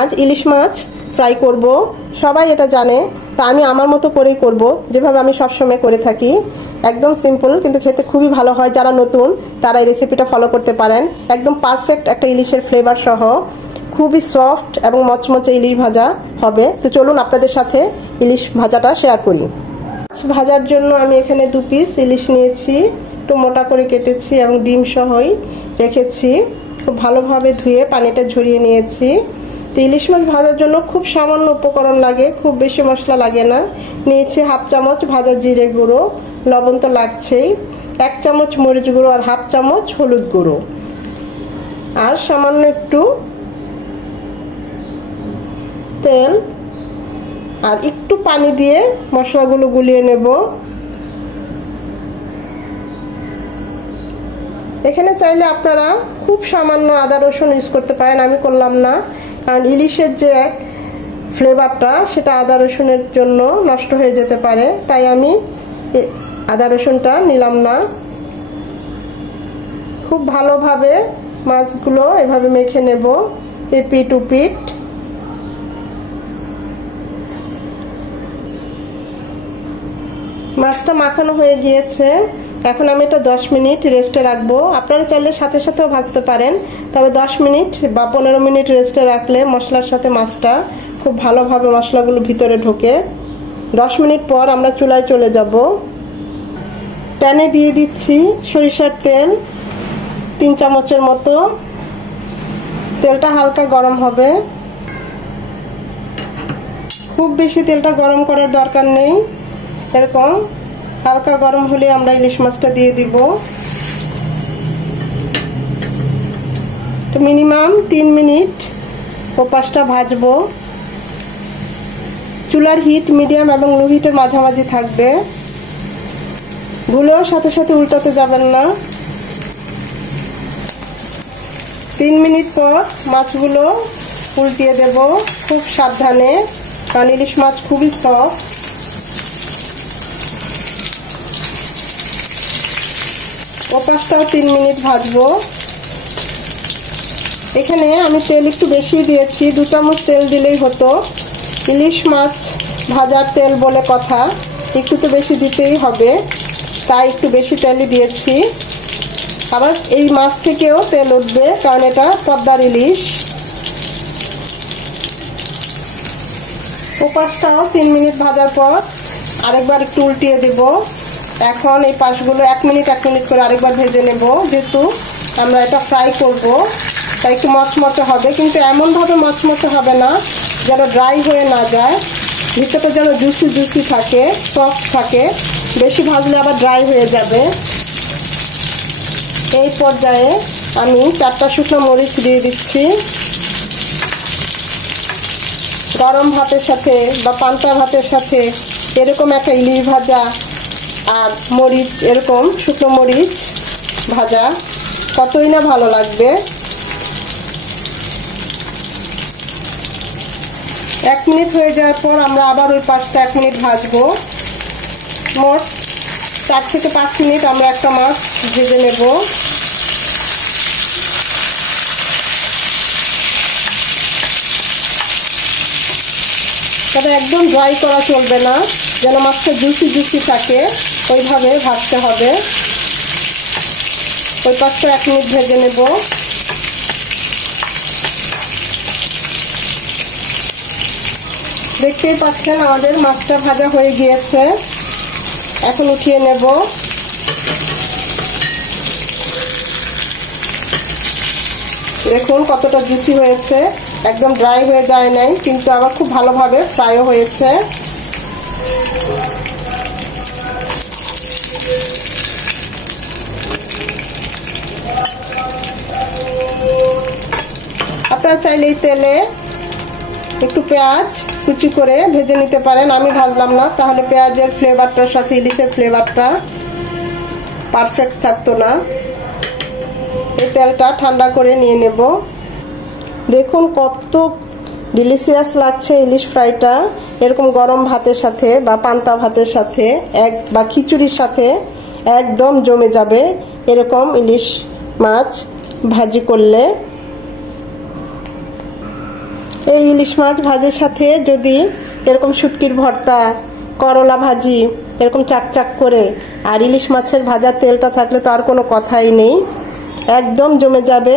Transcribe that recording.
আজ ইলিশ মাছ ফ্রাই করব। সবাই এটা জানে, তা আমি আমার মতো করেই করব, যেভাবে আমি সবসময় করে থাকি। একদম সিম্পল, কিন্তু খেতে খুবই ভালো হয়। যারা নতুন তারা এই রেসিপিটা ফলো করতে পারেন। একদম পারফেক্ট একটা ইলিশের ফ্লেভার সহ খুবই সফট এবং মচমচে ইলিশ ভাজা হবে। তো চলুন আপনাদের সাথে ইলিশ ভাজাটা শেয়ার করি। ভাজার জন্য আমি এখানে 2 পিস ইলিশ নিয়েছি, একটু মোটা করে কেটেছি এবং ডিম সহই রেখেছি। খুব ভালোভাবে ধুয়ে পানিটা ঝরিয়ে নিয়েছি। তো ইলিশ মাছ ভাজার জন্য খুব সামান্য উপকরণ লাগে, খুব বেশি মশলা লাগে না। নিয়েছি 1/2 চামচ ভাজা জিরে গুঁড়ো, লবণ তো লাগছেই, 1 চামচ মরিচ গুঁড়ো আর 1/2 চামচ হলুদ গুঁড়ো, আর সামান্য একটু তেল আর একটু পানি দিয়ে মশলাগুলো গুলিয়ে নেব। এখানে চাইলে আপনারা খুব সামান্য আদা রসুন ইউজ করতে পারেন, আমি করলাম না, কারণ ইলিশের যে ফ্লেভারটা সেটা আদা রসুনের জন্য নষ্ট হয়ে যেতে পারে, তাই আমি আদা রসুনটা নিলাম না। খুব ভালোভাবে মাছগুলো এভাবে মেখে নেব, এপিট উপিট। মাছটা মাখানো হয়ে গিয়েছে, এখন আমি এটা 10 মিনিট রেস্টে রাখবো। আপনারা চাইলে সাথে সাথেও ভাজতে পারেন, তবে 10 মিনিট বা 15 মিনিট রেস্টে রাখলে মশলার সাথে মাছটা খুব ভালোভাবে মশলাগুলো ভিতরে ঢোকে। 10 মিনিট পর আমরা চুলায় চলে যাব। প্যানে দিয়ে দিচ্ছি সরিষার তেল 3 চামচের মতো। তেলটা হালকা গরম হবে, খুব বেশি তেলটা গরম করার দরকার নেই। এরকম হালকা গরম হলে আমরা ইলিশ মাছটা দিয়ে দিব। তো মিনিমাম 3 মিনিট ওপাশটা ভাজবো। চুলার হিট মিডিয়াম এবং লো হিটের মাঝামাঝি থাকবে, ভুলেও সাথে সাথে উল্টাতে যাবেন না। 3 মিনিট পর মাছগুলো উল্টিয়ে দেব খুব সাবধানে, কারণ ইলিশ মাছ খুবই সফট। ওপাশটাও 3 মিনিট ভাজবো। এখানে আমি তেল একটু বেশি দিয়েছি, 2 চামচ তেল দিলেই হতো। ইলিশ মাছ ভাজার তেল বলে কথা, একটু তো বেশি দিতেই হবে, তাই একটু বেশি তেলই দিয়েছি। আবার এই মাছ থেকেও তেল উঠবে, কারণ এটা পদ্মার ইলিশ। ওপাশটাও 3 মিনিট ভাজার পর আরেকবার একটু উল্টিয়ে দেব। এখন এই পাশগুলো 1 মিনিট করে আরেকবার ভেজে নেব, যেহেতু আমরা এটা ফ্রাই করব, তাই একটু মচমচে হবে, কিন্তু এমন ভাবে মচমচে হবে না যেন ড্রাই হয়ে না যায়, ভিতরটা যেন জুসি জুসি থাকে, সফট থাকে। বেশি ভাজলে আবার ড্রাই হয়ে যাবে। এই পর্যায়ে আমি 4টা শুকনো মরিচ দিয়ে দিচ্ছি। গরম ভাতের সাথে বা পান্তা ভাতের সাথে এরকম একটা ইলিশ ভাজা আর মরিচ, এরকম শুকনো মরিচ ভাজা কতই না ভালো লাগবে। 1 মিনিট হয়ে যাওয়ার পর আমরা আবার ওই পাশটা 1 মিনিট ভাজবো। মোট 4 থেকে 5 মিনিট আমরা একটা মাছ ভেজে নেব। তবে একদম ড্রাই করা চলবে না, যেন মাছটা জুসি জুসি থাকে, ওইভাবে ভাজতে হবে। ওই পাশটা 1 মিনিট ভেজে নেব। দেখতেই পাচ্ছেন আমাদের মাছটা ভাজা হয়ে গিয়েছে, এখন উঠিয়ে নেব। দেখুন কতটা জুসি হয়েছে, একদম ড্রাই হয়ে যায় নাই, কিন্তু আবার খুব ভালোভাবে ফ্রাইও হয়েছে। আপনারা চাইলে এই তেলে একটু পেঁয়াজ কুচি করে ভেজে নিতে পারেন, আমি ভাজলাম না, তাহলে পেঁয়াজের ফ্লেভারটার সাথে ইলিশের ফ্লেভারটা পারফেক্ট থাকতো না। এই তেলটা ঠান্ডা করে নিয়ে নেব। দেখুন কত ডিলিশিয়াস লাগছে ইলিশ ফ্রাইটা, এরকম গরম ভাতের সাথে বা পান্তা ভাতের সাথে বা খিচুড়ির সাথে একদম জমে যাবে এরকম ইলিশ মাছ ভাজি করলে। ইলিশ মাছ ভাজির সাথে যদি এরকম শুটকির ভর্তা, করলা ভাজি এরকম চাকচাক করে আর ইলিশ মাছের ভাজার তেলটা থাকলে তো আর কোনো কথাই নেই, একদম জমে যাবে।